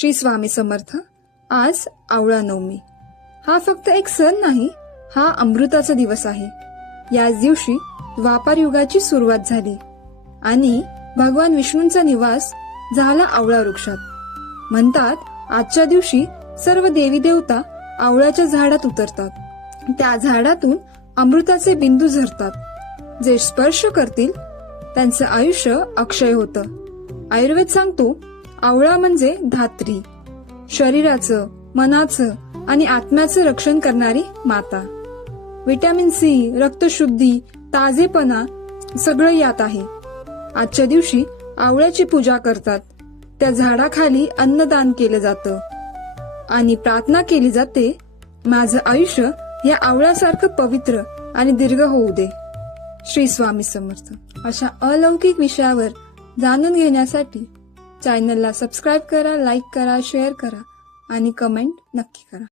श्री स्वामी समर्थ. आज आवळा नवमी. हा फक्त एक सण नाही, हा अमृताचा दिवस आहे. याच दिवशी द्वापार युगाची सुरुवात झाली आणि भगवान विष्णूंचा निवास झाला आवळा वृक्षात. म्हणतात आजच्या दिवशी सर्व देवी देवता आवळ्याच्या झाडात उतरतात. त्या झाडातून अमृताचे बिंदू झरतात. जे स्पर्श करतील त्यांचं आयुष्य अक्षय होतं. आयुर्वेद सांगतो आवळा म्हणजे धात्री, शरीराचं, मनाचं आणि आत्म्याचं रक्षण करणारी माता. विटॅमिन सी, रक्तशुद्धी, ताजेपणा सगळं यात आहे. आजच्या दिवशी आवळ्याची पूजा करतात. त्या झाडाखाली अन्नदान केलं जातं आणि प्रार्थना केली जाते, माझं आयुष्य या आवळ्यासारखं पवित्र आणि दीर्घ होऊ दे. श्री स्वामी समर्थ. अशा अलौकिक विषयावर जाणून घेण्यासाठी चॅनलला सबस्क्राईब करा, लाईक करा, शेअर करा आणि कमेंट नक्की करा.